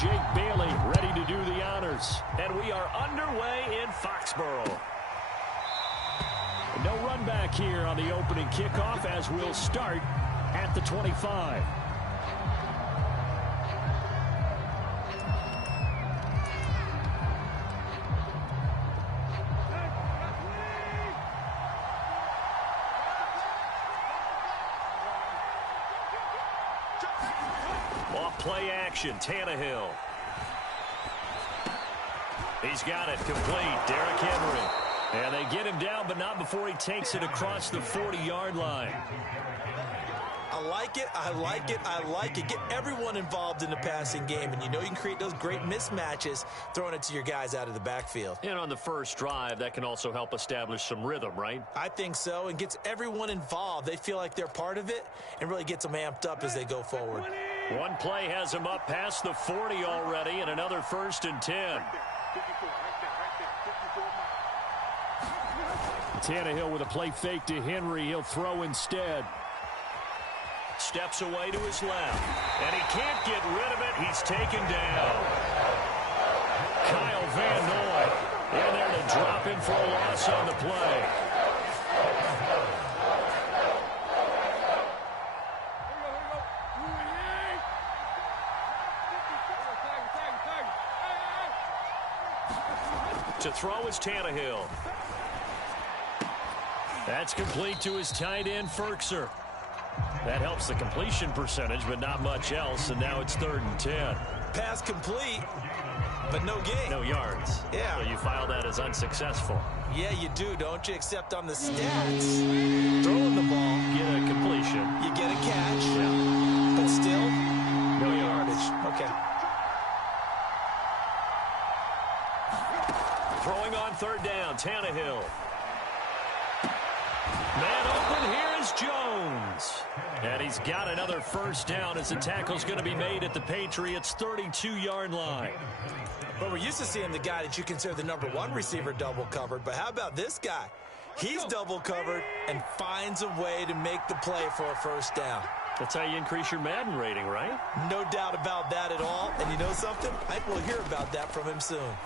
Jake Bailey ready to do the honors. And we are underway in Foxborough. No run back here on the opening kickoff as we'll start at the 25. Off play action, Tannehill. He's got it complete, Derrick Henry. And they get him down, but not before he takes it across the 40-yard line. I like it, I like it, I like it. Get everyone involved in the passing game, and you know you can create those great mismatches throwing it to your guys out of the backfield. And on the first drive, that can also help establish some rhythm, right? I think so, and gets everyone involved. They feel like they're part of it and really gets them amped up as they go forward. One play has him up past the 40 already, and another 1st and 10. Tannehill with a play fake to Henry. He'll throw instead. Steps away to his left, and he can't get rid of it. He's taken down. Kyle Van Noy in there to drop him for a loss on the play. To throw is Tannehill. That's complete to his tight end, Ferkser. That helps the completion percentage, but not much else, and now it's 3rd and 10. Pass complete, but no gain. No yards. Yeah. So you file that as unsuccessful. Yeah, you do, don't you? Except on the stats. Throwing the ball. Get a completion. You get a catch. Yeah. But still, no yardage. Okay. Throwing on 3rd down, Tannehill. Man open, here is Jones. And he's got another 1st down as the tackle's going to be made at the Patriots' 32-yard line. But we're used to seeing the guy that you consider the #1 receiver double covered. But how about this guy? He's double covered and finds a way to make the play for a 1st down. That's how you increase your Madden rating, right? No doubt about that at all. And you know something? I think we'll hear about that from him soon.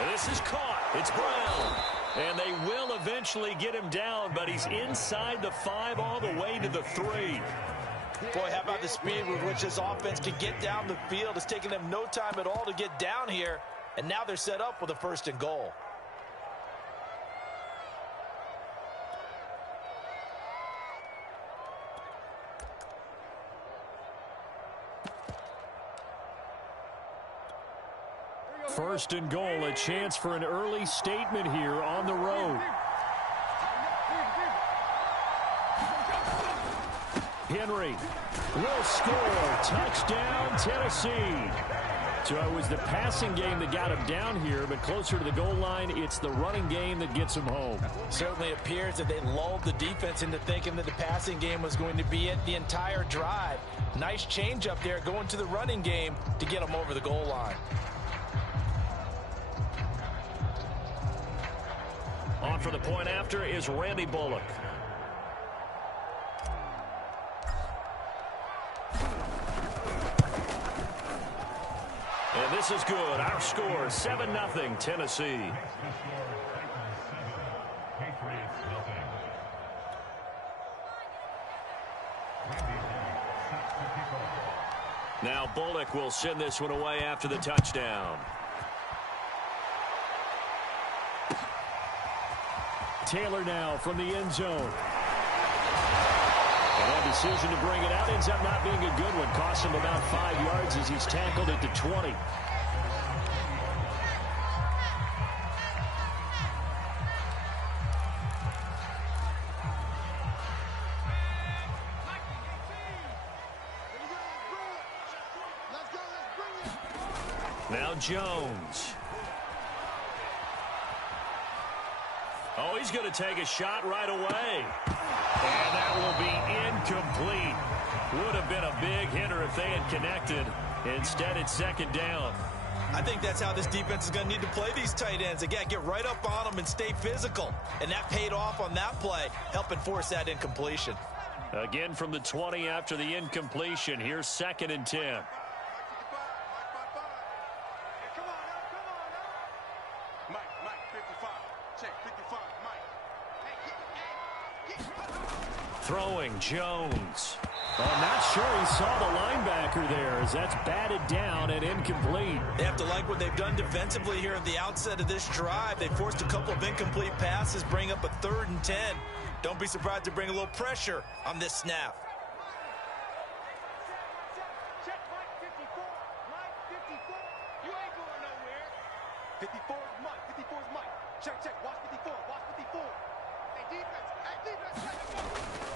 And this is caught. It's Brown. And they will eventually get him down, but he's inside the 5 all the way to the 3. Boy, how about the speed with which this offense can get down the field? It's taken them no time at all to get down here. And now they're set up with a 1st and goal. First and goal, a chance for an early statement here on the road. Henry will score. Touchdown, Tennessee. So it was the passing game that got him down here, but closer to the goal line, it's the running game that gets him home. Certainly appears that they lulled the defense into thinking that the passing game was going to be it the entire drive. Nice change up there going to the running game to get them over the goal line. On for the point after is Randy Bullock. And this is good. Our score, 7-0 Tennessee. Now Bullock will send this one away after the touchdown. Taylor now from the end zone. And that decision to bring it out ends up not being a good one. Costs him about 5 yards as he's tackled at the 20. Now Jones. Oh, he's going to take a shot right away. And that will be incomplete. Would have been a big hitter if they had connected. Instead, it's 2nd down. I think that's how this defense is going to need to play these tight ends. Again, get right up on them and stay physical. And that paid off on that play, helping force that incompletion. Again from the 20 after the incompletion. Here's 2nd and 10. Throwing Jones. I'm not sure he saw the linebacker there as that's batted down and incomplete. They have to like what they've done defensively here at the outset of this drive. They forced a couple of incomplete passes, bring up a 3rd and 10. Don't be surprised to bring a little pressure on this snap. Check Mike 54. Mike 54. You ain't going nowhere. 54 is Mike. 54 is Mike. Check, check. Watch 54. Watch 54. Hey, defense. Hey, defense. Let's go.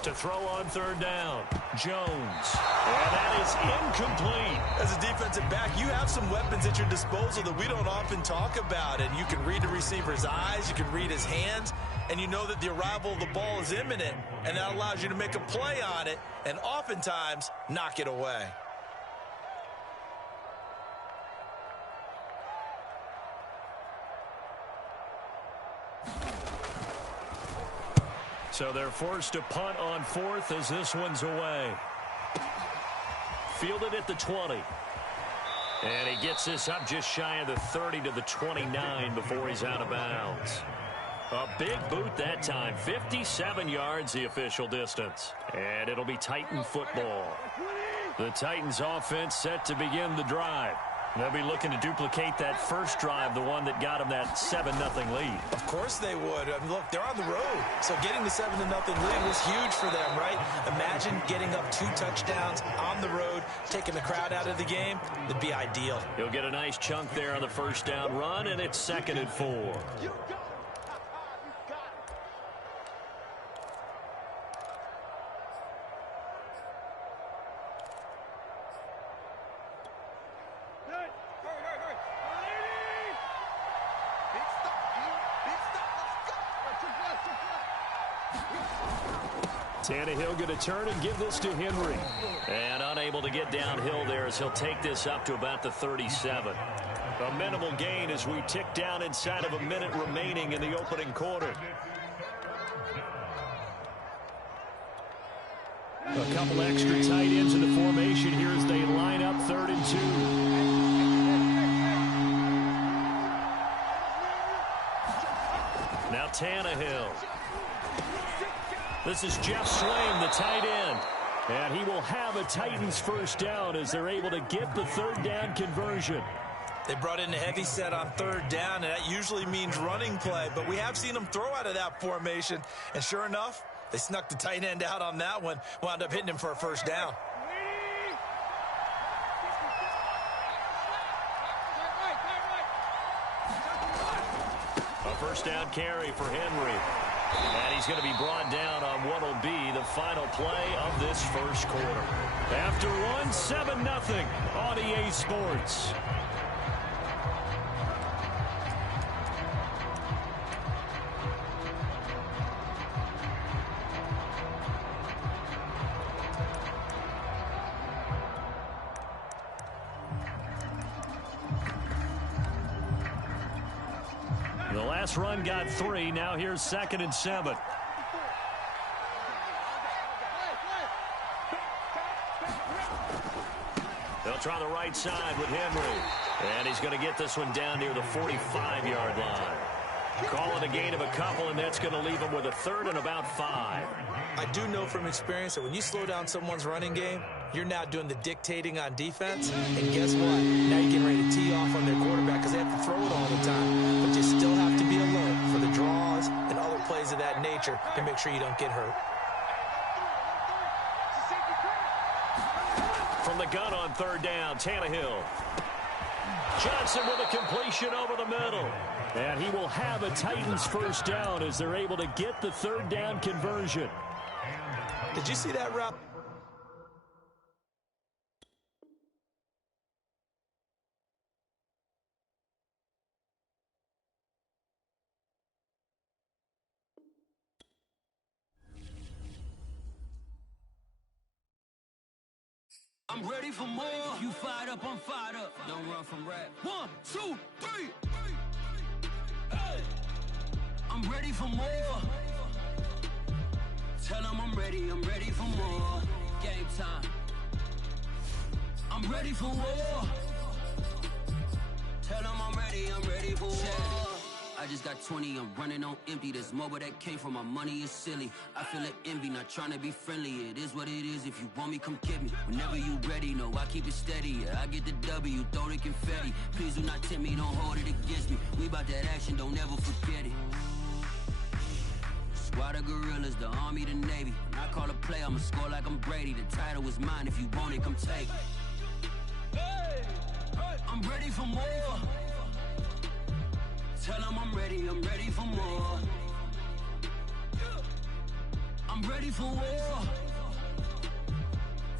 To throw on 3rd down, Jones. And that is incomplete. As a defensive back, you have some weapons at your disposal that we don't often talk about. And you can read the receiver's eyes, you can read his hands, and you know that the arrival of the ball is imminent, and that allows you to make a play on it and oftentimes knock it away. So they're forced to punt on 4th as this one's away. Fielded at the 20. And he gets this up just shy of the 30 to the 29 before he's out of bounds. A big boot that time. 57 yards the official distance. And it'll be Titan football. The Titans offense set to begin the drive. They'll be looking to duplicate that first drive, the one that got them that 7-0 lead. Of course they would. I mean, look, they're on the road. So getting the 7-0 lead was huge for them, right? Imagine getting up 2 touchdowns on the road, taking the crowd out of the game. It'd be ideal. He'll get a nice chunk there on the first down run, and it's 2nd and 4. You got it. Tannehill going to turn and give this to Henry. And unable to get downhill there as he'll take this up to about the 37. A minimal gain as we tick down inside of a minute remaining in the opening quarter. A couple extra tight ends in the formation here as they line up 3rd and 2. Now Tannehill. This is Jeff Swaim, the tight end. And he will have a Titans first down as they're able to get the 3rd down conversion. They brought in a heavy set on 3rd down, and that usually means running play. But we have seen them throw out of that formation. And sure enough, they snuck the tight end out on that one, wound up hitting him for a first down. A first down carry for Henry. And he's going to be brought down on what will be the final play of this first quarter. After one, 7-0 on EA Sports. The last run got 3. Now here's 2nd and 7. They'll try the right side with Henry. And he's going to get this one down near the 45-yard line. Call it a gain of a couple, and that's going to leave him with a 3rd and about 5. I do know from experience that when you slow down someone's running game, you're now doing the dictating on defense. And guess what? Now you're getting ready to tee off on their quarterback because they have to throw it all the time. But you still have to be alert for the draws and other plays of that nature to make sure you don't get hurt. From the gun on 3rd down, Tannehill. Johnson with a completion over the middle. And he will have a Titans first down as they're able to get the 3rd down conversion. Did you see that route? I'm ready for more. You fired up, I'm fired up. Don't run from rap. 1, 2, 3. Hey. I'm ready for more. Tell them I'm ready for more. Game time. I'm ready for war. Tell them I'm ready for war. I just got 20, I'm running on empty. There's more where that came from, my money is silly. I feel it envy, not trying to be friendly. It is what it is, if you want me, come get me. Whenever you ready, no, I keep it steady. Yeah, I get the W, throw the confetti. Please do not tempt me, don't hold it against me. We about that action, don't ever forget it. Squad of gorillas, the army, the navy. When I call a play, I'ma score like I'm Brady. The title is mine, if you want it, come take it. I'm ready for more. Tell them I'm ready for more. I'm ready for war.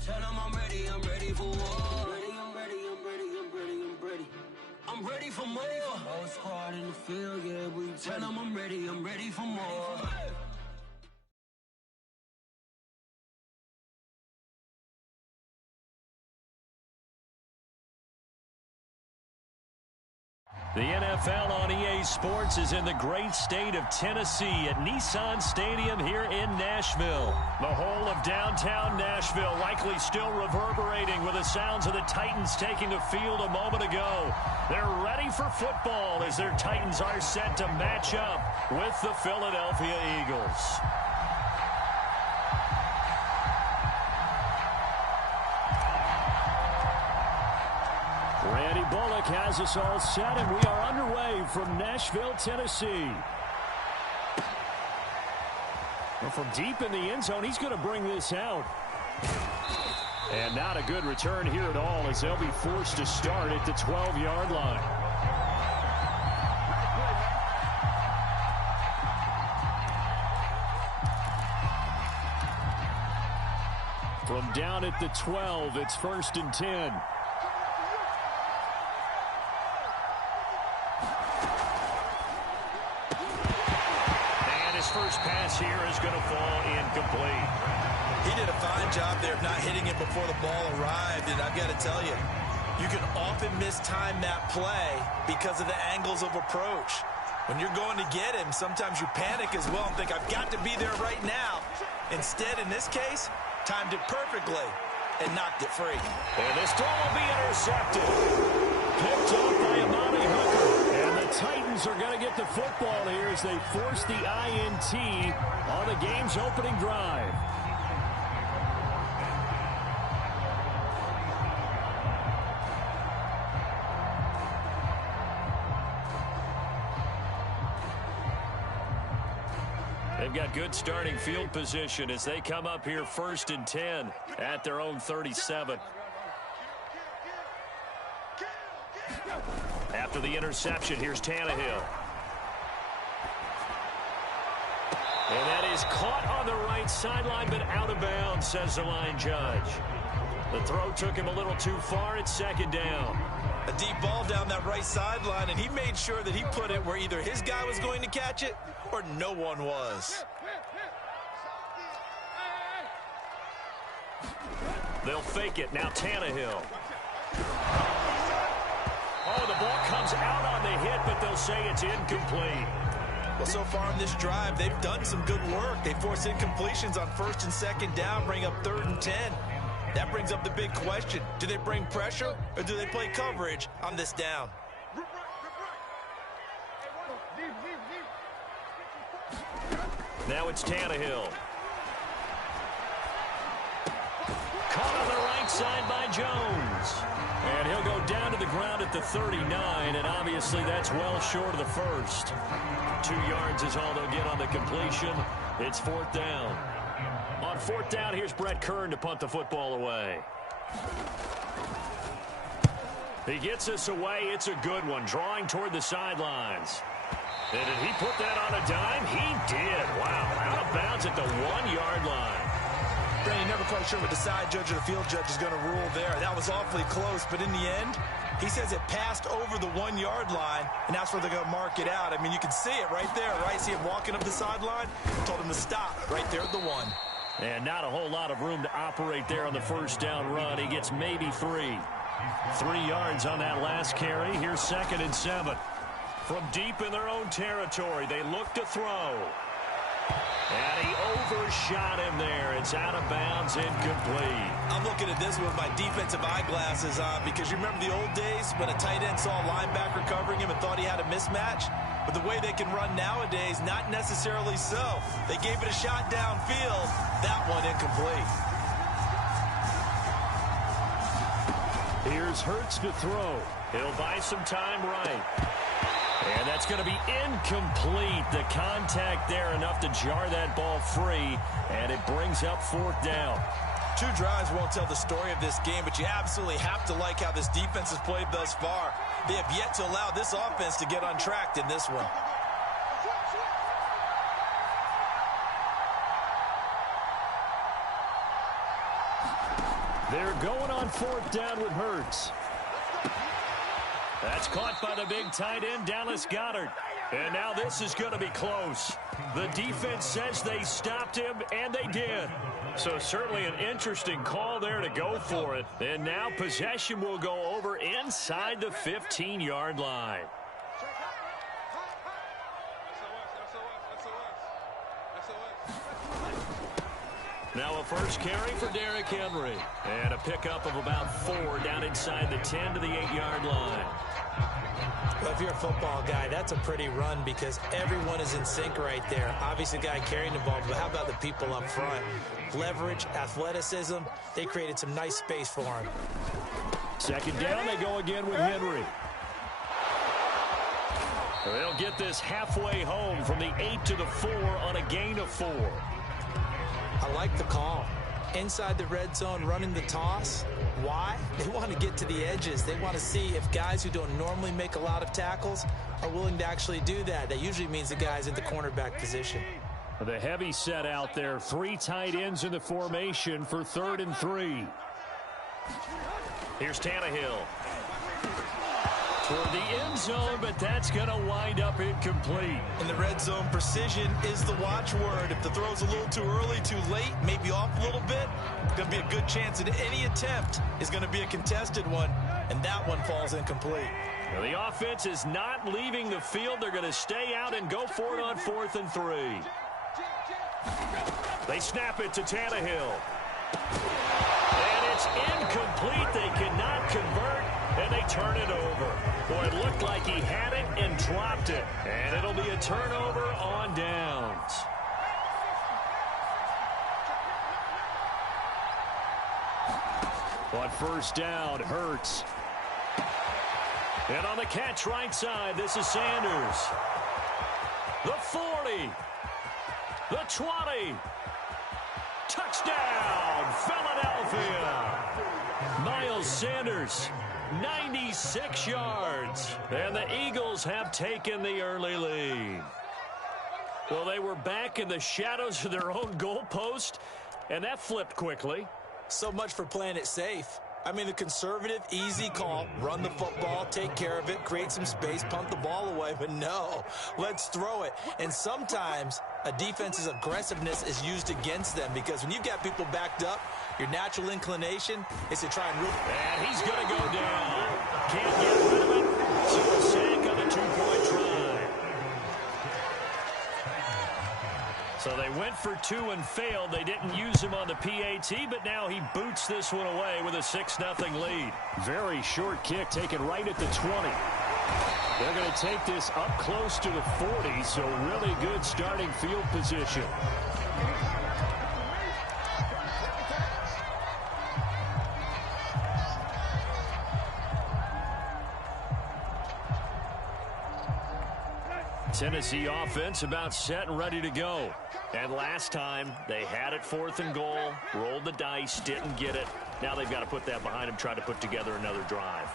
Tell them I'm ready for war. I'm ready for more. Whole squad in the field, yeah, we tell them I'm ready for more. The NFL on EA Sports is in the great state of Tennessee at Nissan Stadium here in Nashville. The whole of downtown Nashville likely still reverberating with the sounds of the Titans taking the field a moment ago. They're ready for football as their Titans are set to match up with the Philadelphia Eagles. Randy Bullock has us all set, and we are underway from Nashville, Tennessee. Well, from deep in the end zone, he's going to bring this out. And not a good return here at all, as they'll be forced to start at the 12-yard line. From down at the 12, it's 1st and 10. First pass here is going to fall incomplete. He did a fine job there of not hitting it before the ball arrived, and I've got to tell you, you can often mistime that play because of the angles of approach. When you're going to get him, sometimes you panic as well and think, I've got to be there right now. Instead, in this case, timed it perfectly and knocked it free. And this throw will be intercepted. Picked up by Amani Hooker. And the Titans are going to get the football here as they force the INT on the game's opening drive. They've got good starting field position as they come up here 1st and 10 at their own 37. After the interception, here's Tannehill. And that is caught on the right sideline, but out of bounds, says the line judge. The throw took him a little too far. It's 2nd down. A deep ball down that right sideline, and he made sure that he put it where either his guy was going to catch it or no one was. They'll fake it. Now Tannehill. Oh, the ball comes out on the hit, but they'll say it's incomplete. Well, so far in this drive, they've done some good work. They forced incompletions on 1st and 2nd down, bring up 3rd and 10. That brings up the big question. Do they bring pressure, or do they play coverage on this down? Now it's Tannehill. Caught on the right side by Jones. And he'll go down to the ground at the 39, and obviously that's well short of the first. 2 yards is all they'll get on the completion. It's 4th down. On 4th down, here's Brett Kern to punt the football away. He gets us away. It's a good one, drawing toward the sidelines. And did he put that on a dime? He did. Wow, out of bounds at the 1-yard line. Brandon, never quite sure what the side judge or the field judge is going to rule there. That was awfully close, but in the end, he says it passed over the 1-yard line, and that's where they're going to mark it out. I mean, you can see it right there, right? See him walking up the sideline? Told him to stop right there at the 1. And not a whole lot of room to operate there on the 1st down run. He gets maybe 3. 3 yards on that last carry. Here's 2nd and 7. From deep in their own territory, they look to throw. And he overshot him there. It's out of bounds, incomplete. I'm looking at this with my defensive eyeglasses on because you remember the old days when a tight end saw a linebacker covering him and thought he had a mismatch? But the way they can run nowadays, not necessarily so. They gave it a shot downfield. That one incomplete. Here's Hurts to throw. He'll buy some time right. And that's going to be incomplete. The contact there enough to jar that ball free, and it brings up 4th down. 2 drives won't tell the story of this game, but you absolutely have to like how this defense has played thus far. They have yet to allow this offense to get untracked in this one. They're going on 4th down with Hurts. That's caught by the big tight end, Dallas Goedert. And now this is going to be close. The defense says they stopped him, and they did. So certainly an interesting call there to go for it. And now possession will go over inside the 15-yard line. Now a first carry for Derrick Henry. And a pickup of about 4 down inside the 10 to the 8-yard line. Well, if you're a football guy, that's a pretty run because everyone is in sync right there. Obviously, the guy carrying the ball, but how about the people up front? Leverage, athleticism, they created some nice space for him. 2nd down, they go again with Henry. They'll get this halfway home from the 8 to the 4 on a gain of 4. I like the call. Inside the red zone, running the toss. Why? They want to get to the edges. They want to see if guys who don't normally make a lot of tackles are willing to actually do that. That usually means the guy's in the cornerback position. The heavy set out there. 3 tight ends in the formation for 3rd and 3. Here's Tannehill. Toward the end zone, but that's going to wind up incomplete. In the red zone, precision is the watchword. If the throw's a little too early, too late, maybe off a little bit, going to be a good chance that any attempt is going to be a contested one, and that one falls incomplete. Now the offense is not leaving the field. They're going to stay out and go for it on 4th and 3. They snap it to Tannehill. And it's incomplete. They cannot convert, and they turn it over. Boy, it looked like he had it and dropped it. And it'll be a turnover on downs. On 1st down, Hurts. And on the catch right side, this is Sanders. The 40. The 20. Touchdown, Philadelphia. Miles Sanders, 96 yards. And the Eagles have taken the early lead. Well, they were back in the shadows of their own goalpost, and that flipped quickly. So much for playing it safe. I mean, the conservative, easy call, run the football, take care of it, create some space, punt the ball away. But no, let's throw it. And sometimes a defense's aggressiveness is used against them because when you've got people backed up, your natural inclination is to try and really... And he's going to go down. Can't get rid of it. So a sack on the 2-point try. So they went for 2 and failed. They didn't use him on the PAT, but now he boots this one away with a 6-0 lead. Very short kick taken right at the 20. They're going to take this up close to the 40, so really good starting field position. Tennessee offense about set and ready to go. And last time, they had it 4th and goal, rolled the dice, didn't get it. Now they've got to put that behind them, try to put together another drive.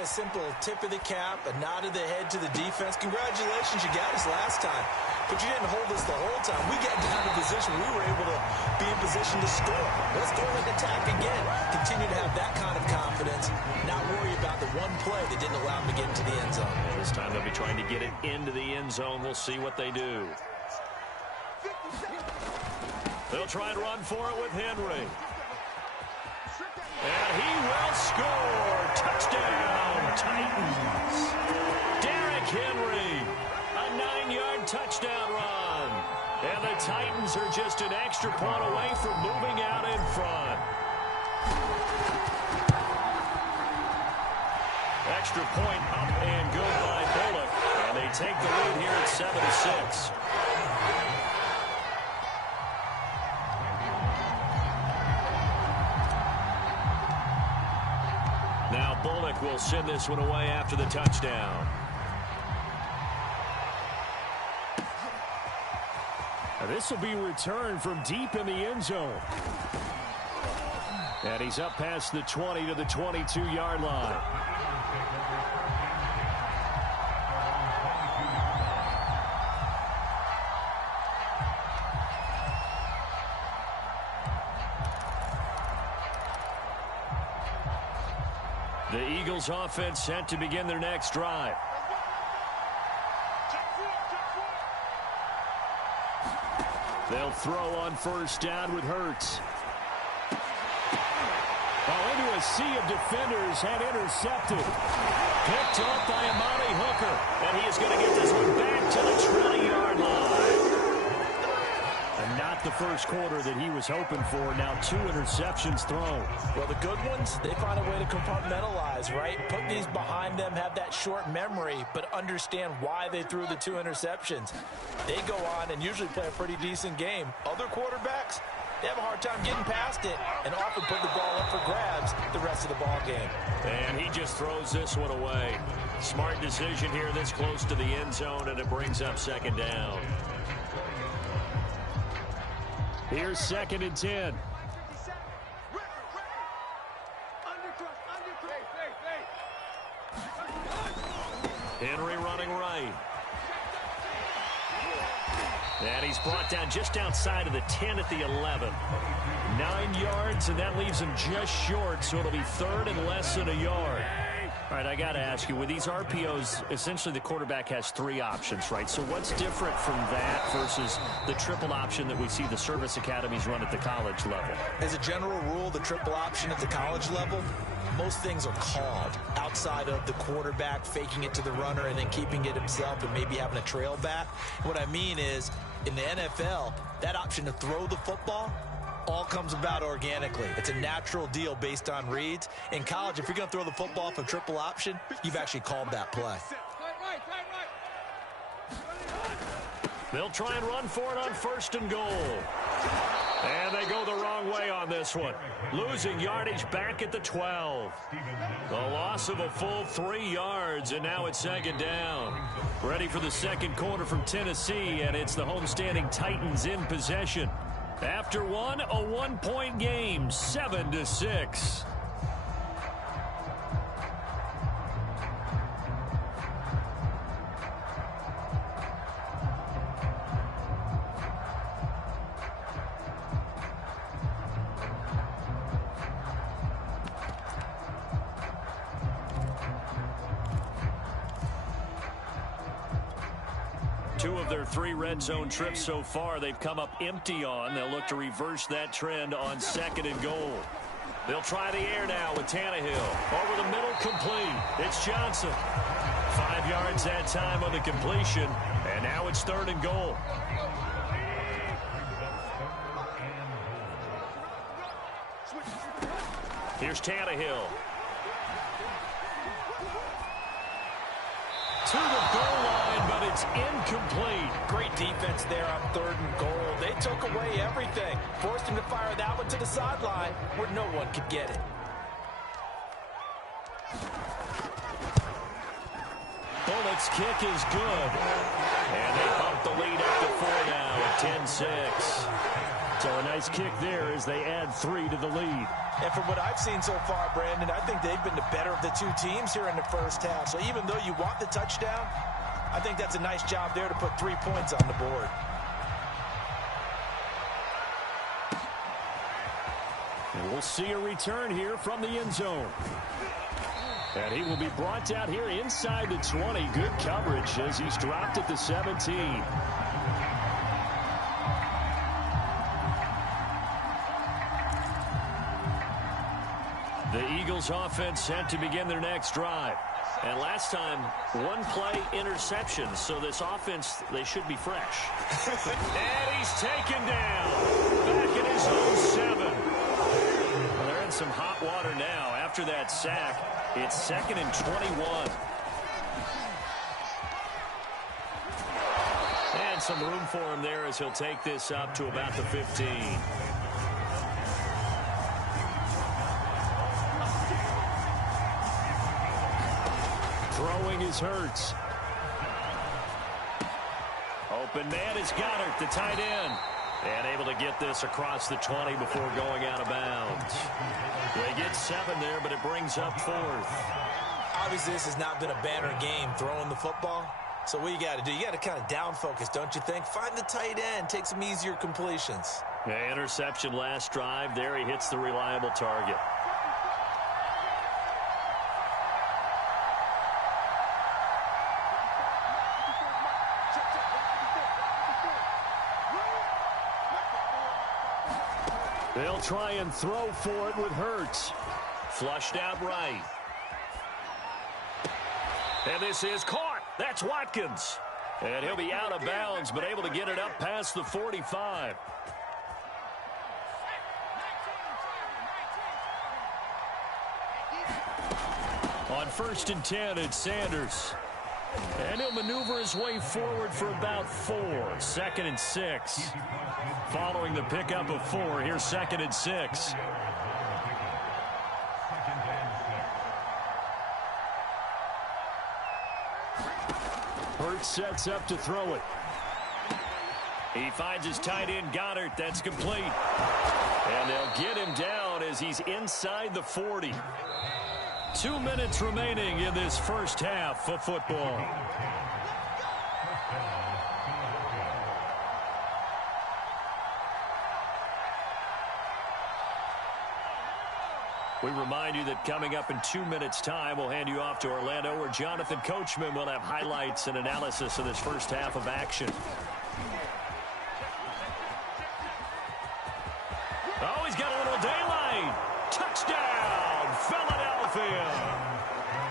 A simple tip of the cap, a nod of the head to the defense. Congratulations, you got us last time. But you didn't hold us the whole time. We got down to position. We were able to be in position to score. Let's go and attack again. Continue to have that kind of confidence. Not worry about the one play that didn't allow them to get into the end zone. And this time they'll be trying to get it into the end zone. We'll see what they do. They'll try and run for it with Henry. And he will score. Touchdown, Titans. Derrick Henry, a 9-yard touchdown run. And the Titans are just an extra point away from moving out in front. Extra point up and good by Bullock. And they take the lead here at 7-6. Now Bullock will send this one away after the touchdown. This will be returned from deep in the end zone. And he's up past the 20 to the 22-yard line. The Eagles offense set to begin their next drive. They'll throw on first down with Hurts. Into a sea of defenders and intercepted. Picked up by Amani Hooker. And he is going to get this one back to the 20-yard line. And not the first quarter that he was hoping for. Now 2 interceptions thrown. Well, the good ones, they find a way to compartmentalize, right? Put these behind them, have that short memory, but understand why they threw the 2 interceptions. They go on and usually play a pretty decent game. Other quarterbacks, they have a hard time getting past it and often put the ball up for grabs the rest of the ball game. And he just throws this one away. Smart decision here this close to the end zone, and it brings up second down. Here's 2nd and 10. Henry running right. And he's brought down just outside of the 10 at the 11. 9 yards, and that leaves him just short, so it'll be 3rd and less than a yard. All right, I got to ask you, with these RPOs, essentially the quarterback has 3 options, right? So what's different from that versus the triple option that we see the service academies run at the college level? As a general rule, the triple option at the college level, most things are called outside of the quarterback faking it to the runner and then keeping it himself and maybe having a trail back. What I mean is, in the NFL, that option to throw the football all comes about organically. It's a natural deal based on reads. In college, if you're going to throw the football for triple option, you've actually called that play. They'll try and run for it on 1st and goal. And they go the wrong way on this one. Losing yardage back at the 12. The loss of a full 3 yards, and now it's 2nd down. Ready for the second quarter from Tennessee, and it's the homestanding Titans in possession. After one, a 1-point game, 7-6. Two of their 3 red zone trips so far, they've come up empty on. They'll look to reverse that trend on 2nd and goal. They'll try the air now with Tannehill. Over the middle, complete. It's Johnson. 5 yards that time on the completion, and now it's 3rd and goal. Here's Tannehill. To the goal line, but it's incomplete. Great defense there on 3rd and goal. They took away everything. Forced him to fire that one to the sideline where no one could get it. Bullock's kick is good. And they bump the lead up to 4 now at 10-6. So a nice kick there as they add 3 to the lead. And from what I've seen so far, Brandon, I think they've been the better of the 2 teams here in the first half. So even though you want the touchdown, I think that's a nice job there to put 3 points on the board. And we'll see a return here from the end zone. And he will be brought down here inside the 20. Good coverage as he's dropped at the 17. The Eagles offense set to begin their next drive. And last time, one play interception. So this offense, they should be fresh. And he's taken down. Back in his own 7. Well, they're in some hot water now. After that sack, it's 2nd and 21. And some room for him there as he'll take this up to about the 15. Throwing is Hurts. Open man is Goddard, the tight end. And able to get this across the 20 before going out of bounds. They get 7 there, but it brings up 4th. Obviously, this has not been a banner game throwing the football. So what you got to do, you got to kind of down focus, don't you think? Find the tight end, take some easier completions. Yeah, interception last drive. There he hits the reliable target. They'll try and throw for it with Hurts. Flushed out right. And this is caught. That's Watkins. And he'll be out of bounds, but able to get it up past the 45. On 1st and 10, it's Sanders. And he'll maneuver his way forward for about 4. 2nd and 6. Following the pickup of 4, here's 2nd and 6. Hurts sets up to throw it. He finds his tight end, Goddard. That's complete. And they'll get him down as he's inside the 40. 2 minutes remaining in this first half of football. We remind you that coming up in 2 minutes' time, we'll hand you off to Orlando, where Jonathan Coachman will have highlights and analysis of this first half of action. Oh, he's got a little daylight. Touchdown, Philadelphia.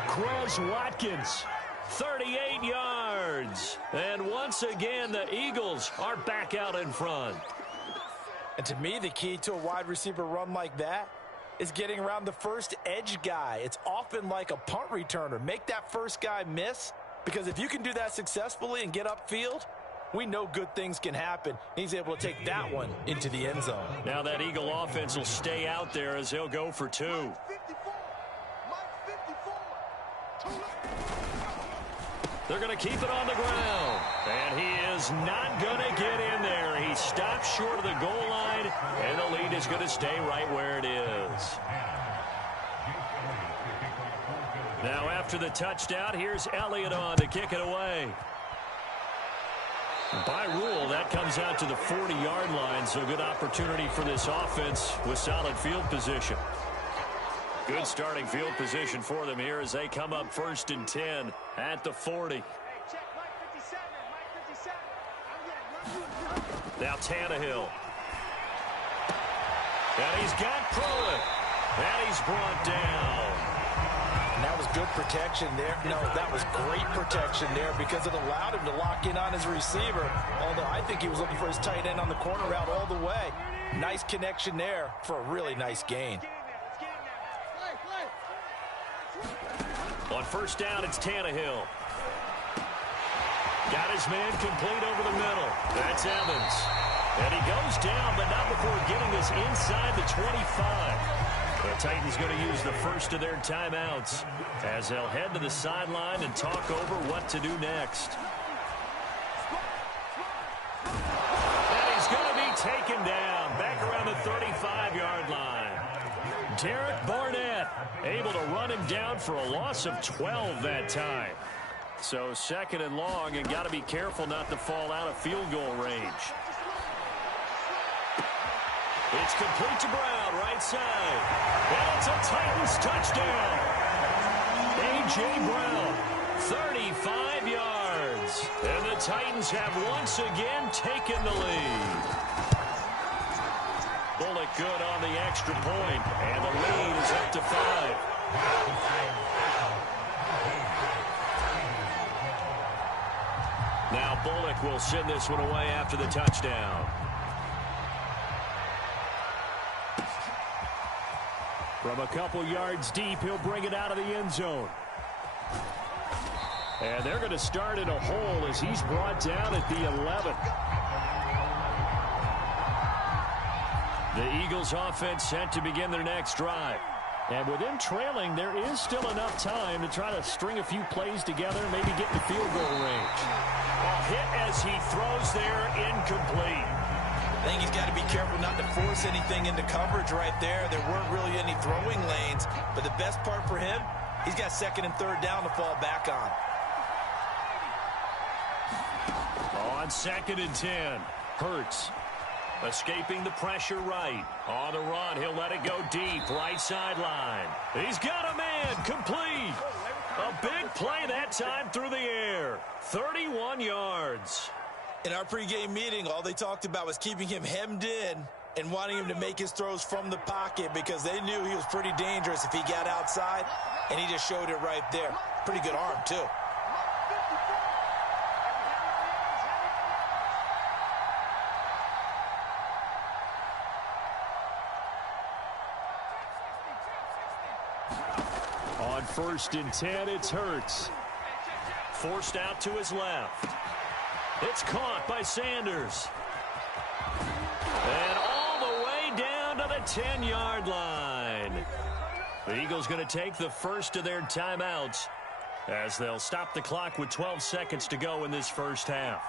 Quez Watkins, 38 yards. And once again, the Eagles are back out in front. And to me, the key to a wide receiver run like that is getting around the first edge guy. It's often like a punt returner. Make that first guy miss, because if you can do that successfully and get upfield, we know good things can happen. He's able to take that one into the end zone. Now that Eagle offense will stay out there as he'll go for 2. They're going to keep it on the ground. And he is not going to get in there. He stops short of the goal line, and the lead is going to stay right where it is. Now after the touchdown, here's Elliott on to kick it away. By rule, that comes out to the 40-yard line, so good opportunity for this offense with solid field position. Good starting field position for them here as they come up 1st and 10 at the 40. Now Tannehill. And he's got Pruitt. And he's brought down. And that was good protection there. No, that was great protection there because it allowed him to lock in on his receiver. Although I think he was looking for his tight end on the corner route all the way. Nice connection there for a really nice gain. On 1st down, it's Tannehill. Got his man complete over the middle. That's Evans. And he goes down, but not before getting this inside the 25. The Titans going to use the first of their timeouts as they'll head to the sideline and talk over what to do next. And he's going to be taken down back around the 35-yard line. Derek Barnett able to run him down for a loss of 12 that time. So 2nd and long, and got to be careful not to fall out of field goal range. It's complete to Brown, right side. And it's a Titans touchdown. A.J. Brown, 35 yards. And the Titans have once again taken the lead. Bullock good on the extra point, and the lead is up to 5. Now Bullock will send this one away after the touchdown. From a couple yards deep, he'll bring it out of the end zone. And they're going to start in a hole as he's brought down at the 11. The Eagles offense set to begin their next drive. And with them trailing, there is still enough time to try to string a few plays together and maybe get in the field goal range. A hit as he throws there, incomplete. I think he's got to be careful not to force anything into coverage right there. There weren't really any throwing lanes, but the best part for him, he's got second and third down to fall back on. On 2nd and 10, Hurts. Escaping the pressure right. On the run, he'll let it go deep, right sideline. He's got a man, complete. A big play that time through the air. 31 yards. In our pregame meeting, all they talked about was keeping him hemmed in and wanting him to make his throws from the pocket because they knew he was pretty dangerous if he got outside, and he just showed it right there. Pretty good arm, too. On 1st and 10, it's Hurts. Forced out to his left. It's caught by Sanders. And all the way down to the 10-yard line. The Eagles going to take the first of their timeouts as they'll stop the clock with 12 seconds to go in this first half.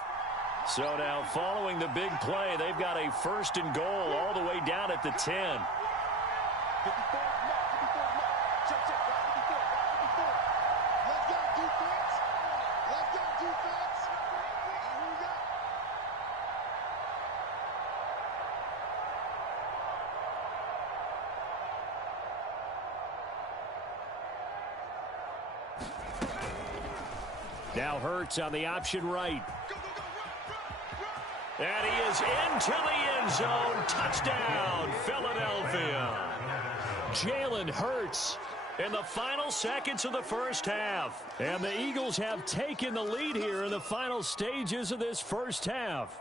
So now following the big play, they've got a 1st and goal all the way down at the 10. 54. Check, check. Watch 54. Watch 54. Let's go, defense. Let's go, defense. Who we got? Now Hurts on the option right. Go, run. And he is into the end zone. Touchdown, Philadelphia. Jalen Hurts in the final seconds of the first half. And the Eagles have taken the lead here in the final stages of this first half.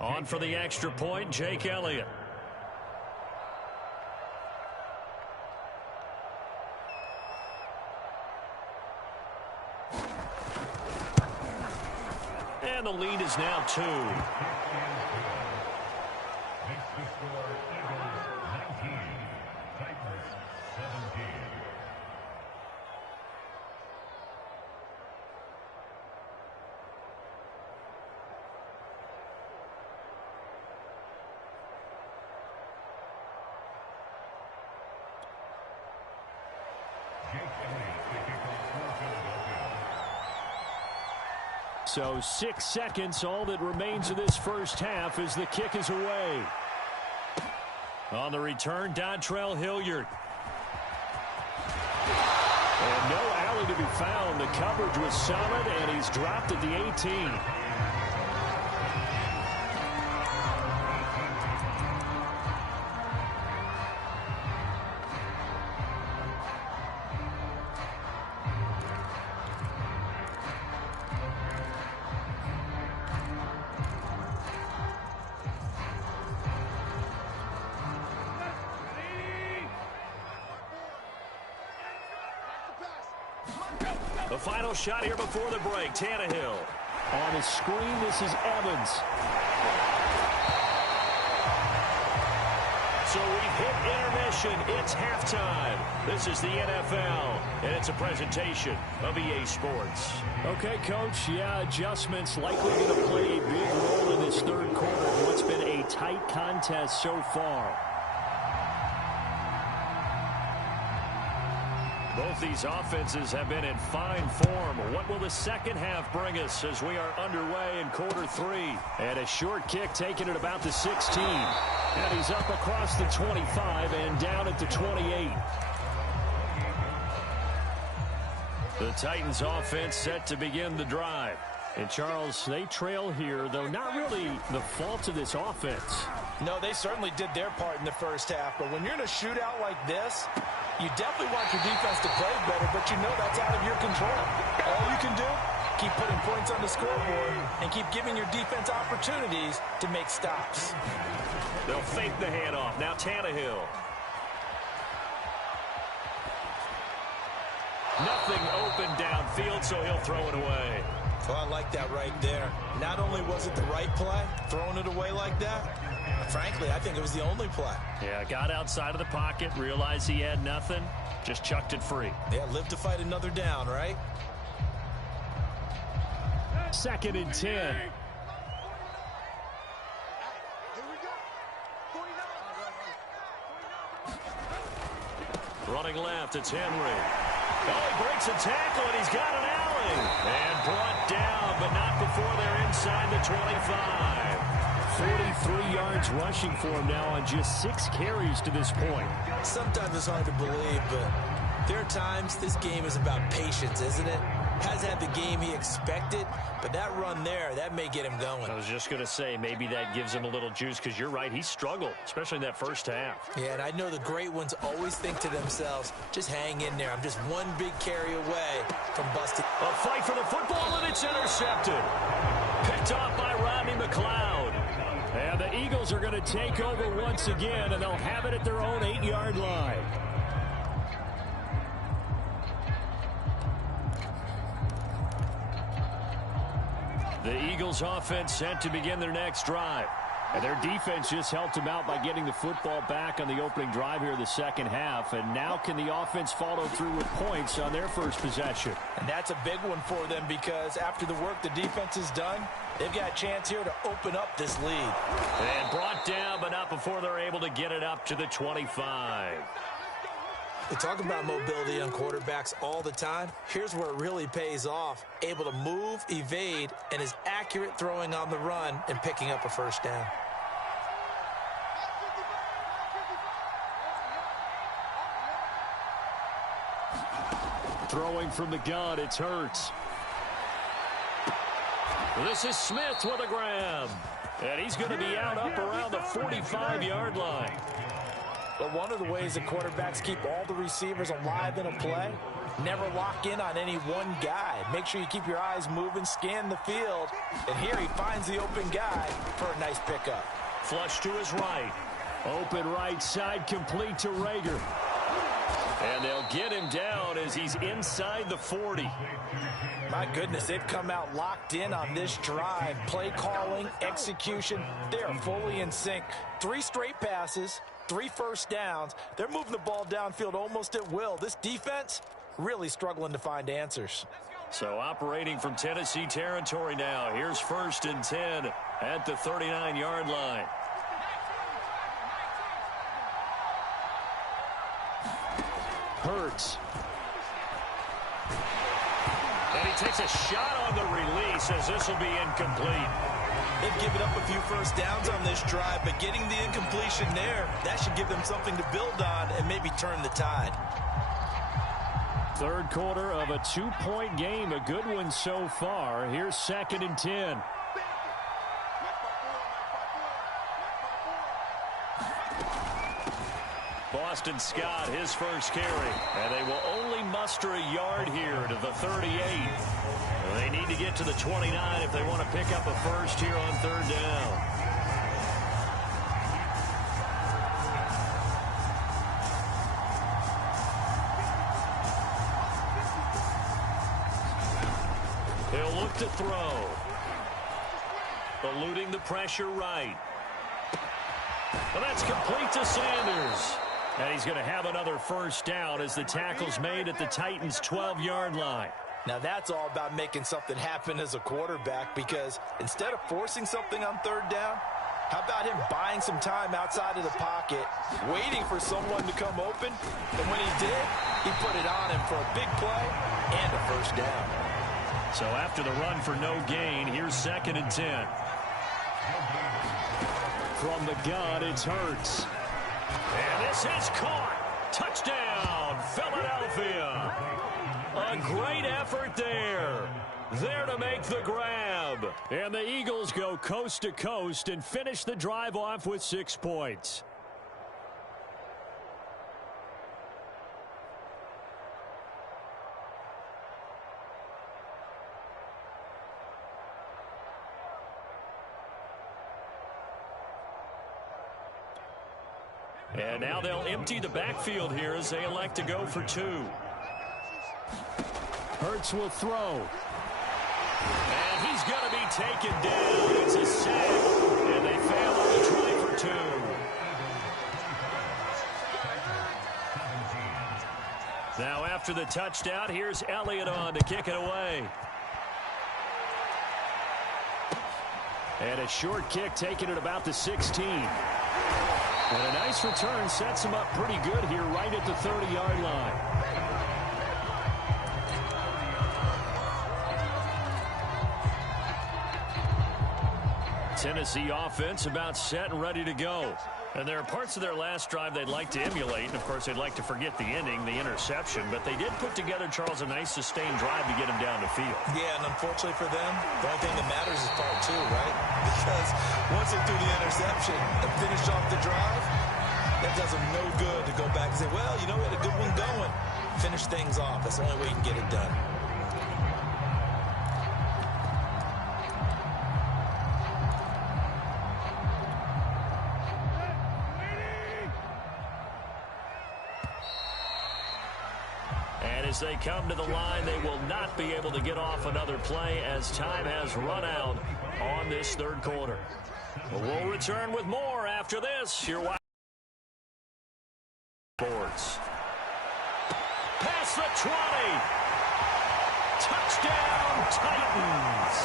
On for the extra point, Jake Elliott. And the lead is now 2. So 6 seconds, all that remains of this first half as the kick is away. On the return, Dontrell Hilliard. And no alley to be found. The coverage was solid, and he's dropped at the 18. The final shot here before the break, Tannehill. On his screen, this is Evans. So we've hit intermission. It's halftime. This is the NFL, and it's a presentation of EA Sports. Okay, Coach, yeah, adjustments likely going to play a big role in this third quarter of what's been a tight contest so far. Both these offenses have been in fine form. What will the second half bring us as we are underway in quarter 3? And a short kick taken at about the 16. And he's up across the 25 and down at the 28. The Titans offense set to begin the drive. And Charles, they trail here, though not really the fault of this offense. No, they certainly did their part in the first half. But when you're in a shootout like this, you definitely want your defense to play better, but you know that's out of your control. All you can do, keep putting points on the scoreboard and keep giving your defense opportunities to make stops. They'll fake the handoff. Now Tannehill. Nothing open downfield, so he'll throw it away. Oh, I like that right there. Not only was it the right play, throwing it away like that, frankly, I think it was the only play. Yeah, got outside of the pocket, realized he had nothing, just chucked it free. Yeah, live to fight another down, right? 2nd and 10. Here we go. 49. Running left, it's Henry. Oh, he breaks a tackle, and he's got an alley. And brought down, but not before they're inside the 25. 43 yards rushing for him now on just 6 carries to this point. Sometimes it's hard to believe, but there are times this game is about patience, isn't it? Has had the game he expected, but that run there, that may get him going. I was just going to say, maybe that gives him a little juice, because you're right, he struggled, especially in that first half. Yeah, and I know the great ones always think to themselves, just hang in there. I'm just one big carry away from busting. A fight for the football, and it's intercepted. Picked off by Rodney McLeod. And the Eagles are going to take over once again, and they'll have it at their own 8-yard line. The Eagles offense set to begin their next drive. And their defense just helped them out by getting the football back on the opening drive here in the second half. And now can the offense follow through with points on their first possession? And that's a big one for them, because after the work the defense has done, they've got a chance here to open up this lead. And brought down, but not before they're able to get it up to the 25. We talk about mobility on quarterbacks all the time. Here's where it really pays off. Able to move, evade, and is accurate throwing on the run and picking up a first down. Throwing from the gun, it's Hurts. This is Smith with a grab. And he's going to be out up around the 45-yard line. But one of the ways that quarterbacks keep all the receivers alive in a play, never lock in on any one guy. Make sure you keep your eyes moving, scan the field. And here he finds the open guy for a nice pickup. Flush to his right. Open right side, complete to Rager. And they'll get him down as he's inside the 40. My goodness, they've come out locked in on this drive. Play calling, execution, they're fully in sync. 3 straight passes, 3 first downs. They're moving the ball downfield almost at will. This defense really struggling to find answers. So operating from Tennessee territory now. Here's 1st and 10 at the 39-yard line. Hurts. And he takes a shot on the release as this will be incomplete. They've given up a few first downs on this drive, but getting the incompletion there, that should give them something to build on and maybe turn the tide. Third quarter of a 2-point game, a good one so far. Here's 2nd and 10. Boston Scott, his first carry. And they will only muster a yard here to the 38. They need to get to the 29 if they want to pick up a first here on 3rd down. He'll look to throw. Eluding the pressure right. Well, that's complete to Sanders. And he's going to have another first down as the tackle's made at the Titans' 12-yard line. Now that's all about making something happen as a quarterback, because instead of forcing something on 3rd down, How about him buying some time outside of the pocket, waiting for someone to come open, and when he did, he put it on him for a big play and a first down. So after the run for no gain, here's 2nd and 10. From the gun, it's Hurts. And this is caught. Touchdown, Philadelphia. A great effort there. There to make the grab. And the Eagles go coast to coast and finish the drive off with 6 points. And now they'll empty the backfield here as they elect to go for 2. Hurts will throw. And he's going to be taken down. It's a sack. And they fail on the try for 2. Now after the touchdown, here's Elliott on to kick it away. And a short kick taken at about the 16. And a nice return sets him up pretty good here right at the 30-yard line. Tennessee offense about set and ready to go. And there are parts of their last drive they'd like to emulate. And, of course, they'd like to forget the ending, the interception. But they did put together, Charles, a nice sustained drive to get him down the field. Yeah, and unfortunately for them, the only thing that matters is part 2, right? Because once they threw the interception and finished off the drive, that does them no good to go back and say, well, you know, we had a good one going. Finish things off. That's the only way you can get it done. As they come to the line, they will not be able to get off another play as time has run out on this 3rd quarter. We'll return with more after this. Your Sports. Past the 20. Touchdown, Titans.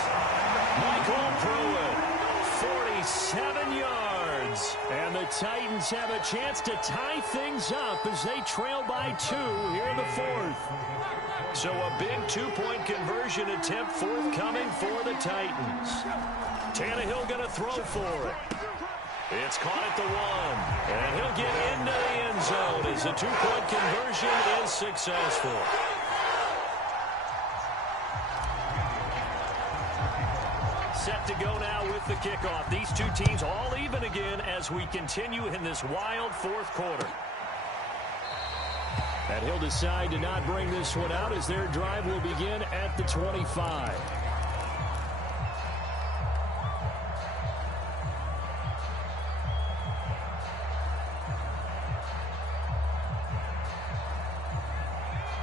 Michael Pruitt, 47 yards. And the Titans have a chance to tie things up as they trail by 2 here in the 4th. So a big 2-point conversion attempt forthcoming for the Titans. Tannehill going to throw for it. It's caught at the 1. And he'll get into the end zone as the 2-point conversion is successful. Set to go now with the kickoff. These two teams all even again as we continue in this wild 4th quarter. And he'll decide to not bring this one out as their drive will begin at the 25.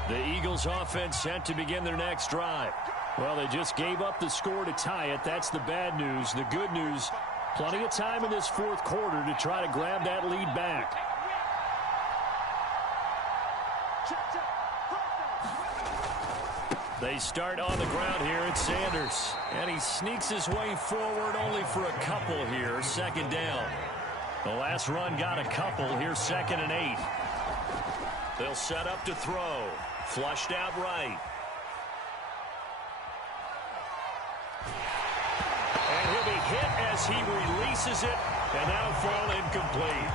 The Eagles offense set to begin their next drive. Well, they just gave up the score to tie it. That's the bad news. The good news, plenty of time in this 4th quarter to try to grab that lead back. They start on the ground here at Sanders. And he sneaks his way forward only for a couple here. 2nd down. The last run got a couple. Here's 2nd and 8. They'll set up to throw. Flushed out right. And he'll be hit as he releases it. And that'll fall incomplete.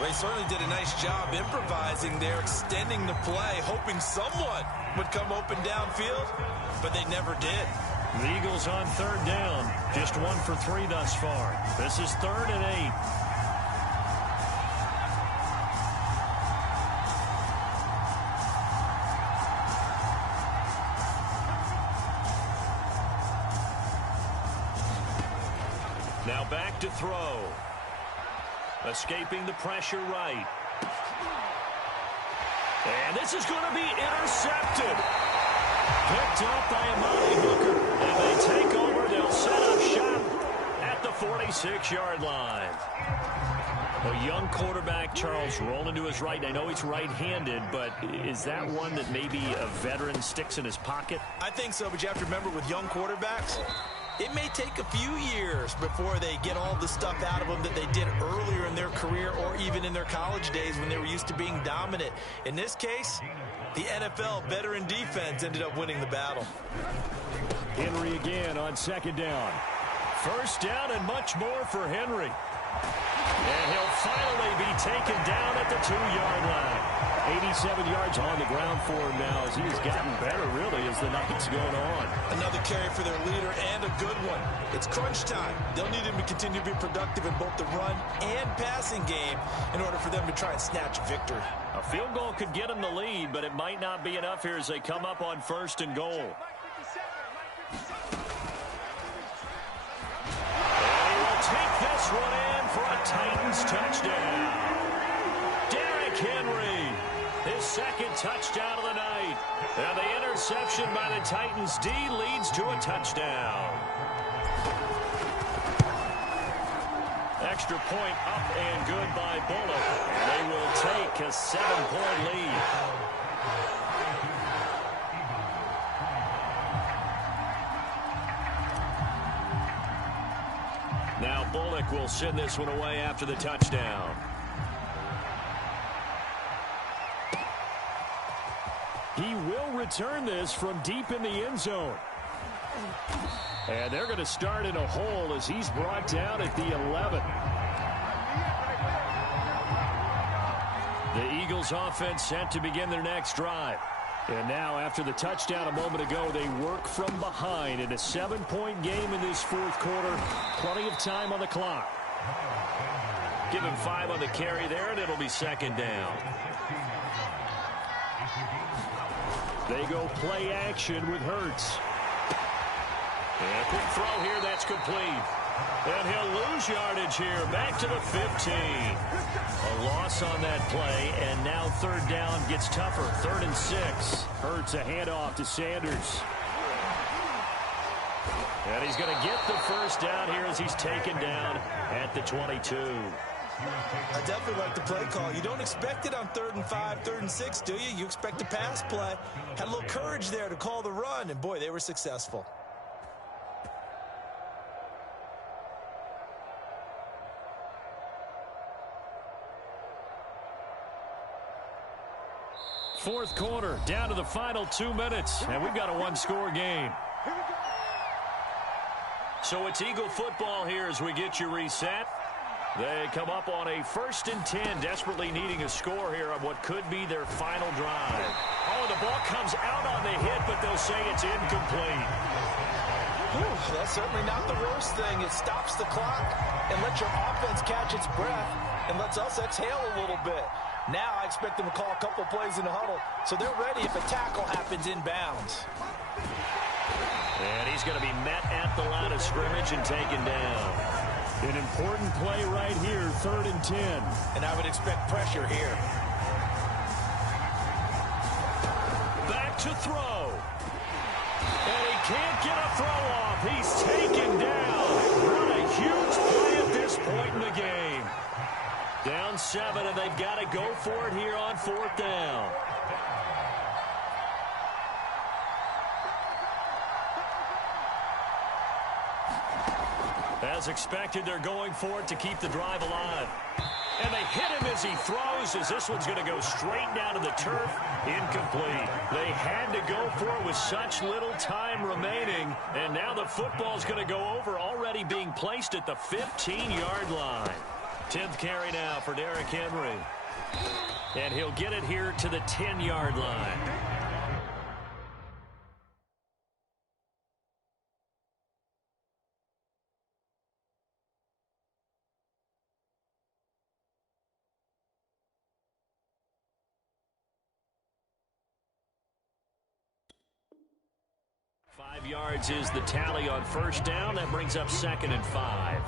Well, he certainly did a nice job improvising there, extending the play, hoping someone would come open downfield, but they never did. The Eagles on 3rd down. Just 1 for 3 thus far. This is 3rd and 8. Now back to throw. Escaping the pressure right. And this is going to be intercepted. Picked up by Amari Hooker. And they take over. They'll set up shop at the 46-yard line. A young quarterback, Charles, rolling to his right. And I know he's right-handed, but is that one that maybe a veteran sticks in his pocket? I think so, but you have to remember with young quarterbacks, It may take a few years before they get all the stuff out of them that they did earlier in their career or even in their college days when they were used to being dominant. In this case, the NFL veteran defense ended up winning the battle. Henry again on second down. First down and much more for Henry. And he'll finally be taken down at the 2-yard line. 87 yards on the ground for him now as he has gotten better, really, as the night's going on. Another carry for their leader and a good one. It's crunch time. They'll need him to continue to be productive in both the run and passing game in order for them to try and snatch a victory. A field goal could get them the lead, but it might not be enough here as they come up on 1st and goal. And he will take this one in for a Titans touchdown. Derrick Henry, his second touchdown of the night. And the interception by the Titans D leads to a touchdown. Extra point up and good by Bullock. They will take a 7-point lead. Now Bullock will send this one away after the touchdown. He will return this from deep in the end zone. And they're going to start in a hole as he's brought down at the 11. The Eagles offense set to begin their next drive. And now after the touchdown a moment ago, they work from behind in a 7-point game in this 4th quarter. Plenty of time on the clock. Give him 5 on the carry there, and it'll be 2nd down. They go play action with Hurts. And a quick throw here, that's complete. And he'll lose yardage here, back to the 15. A loss on that play, and now 3rd down gets tougher, 3rd and 6. Hurts a handoff to Sanders. And he's going to get the 1st down here as he's taken down at the 22. I definitely like the play call. You don't expect it on 3rd and 5, 3rd and 6, do you? You expect a pass play. Had a little courage there to call the run, and boy, they were successful. Fourth quarter, down to the final 2 minutes, and we've got a 1-score game. So it's Eagle football here as we get you reset. They come up on a 1st and 10, desperately needing a score here on what could be their final drive. Oh, the ball comes out on the hit, but they'll say it's incomplete. Whew, that's certainly not the worst thing. It stops the clock and lets your offense catch its breath and lets us exhale a little bit. Now I expect them to call a couple plays in the huddle, so they're ready if a tackle happens inbounds. And he's going to be met at the line of scrimmage and taken down. An important play right here, 3rd and 10. And I would expect pressure here. Back to throw. And he can't get a throw off. He's taken down. What a huge play at this point in the game. Down 7, and they've got to go for it here on 4th down. As expected, they're going for it to keep the drive alive. And they hit him as he throws, as this one's going to go straight down to the turf. Incomplete. They had to go for it with such little time remaining. And now the football's going to go over, already being placed at the 15-yard line. 10th carry now for Derrick Henry. And he'll get it here to the 10-yard line. Five yards is the tally on 1st down. That brings up 2nd and 5.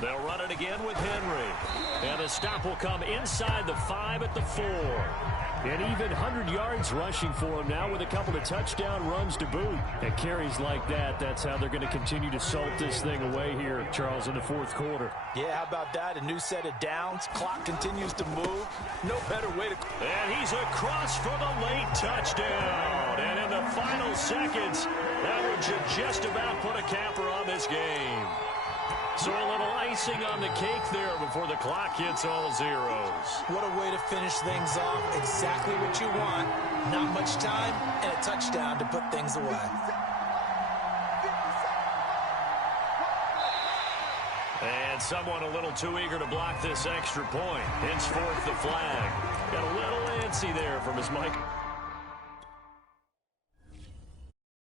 They'll run it again with Henry. And the stop will come inside the 5 at the 4. And even 100 yards rushing for him now with a couple of touchdown runs to boot. And carries like that, that's how they're going to continue to salt this thing away here, Charles, in the fourth quarter. Yeah, how about that? A new set of downs. Clock continues to move. No better way to... And he's across for the late touchdown. And in the final seconds, that would just about put a capper on this game. So a little icing on the cake there before the clock hits all zeros. What a way to finish things off. Exactly what you want. Not much time and a touchdown to put things away. And someone a little too eager to block this extra point. Henceforth the flag. Got a little antsy there from his mic.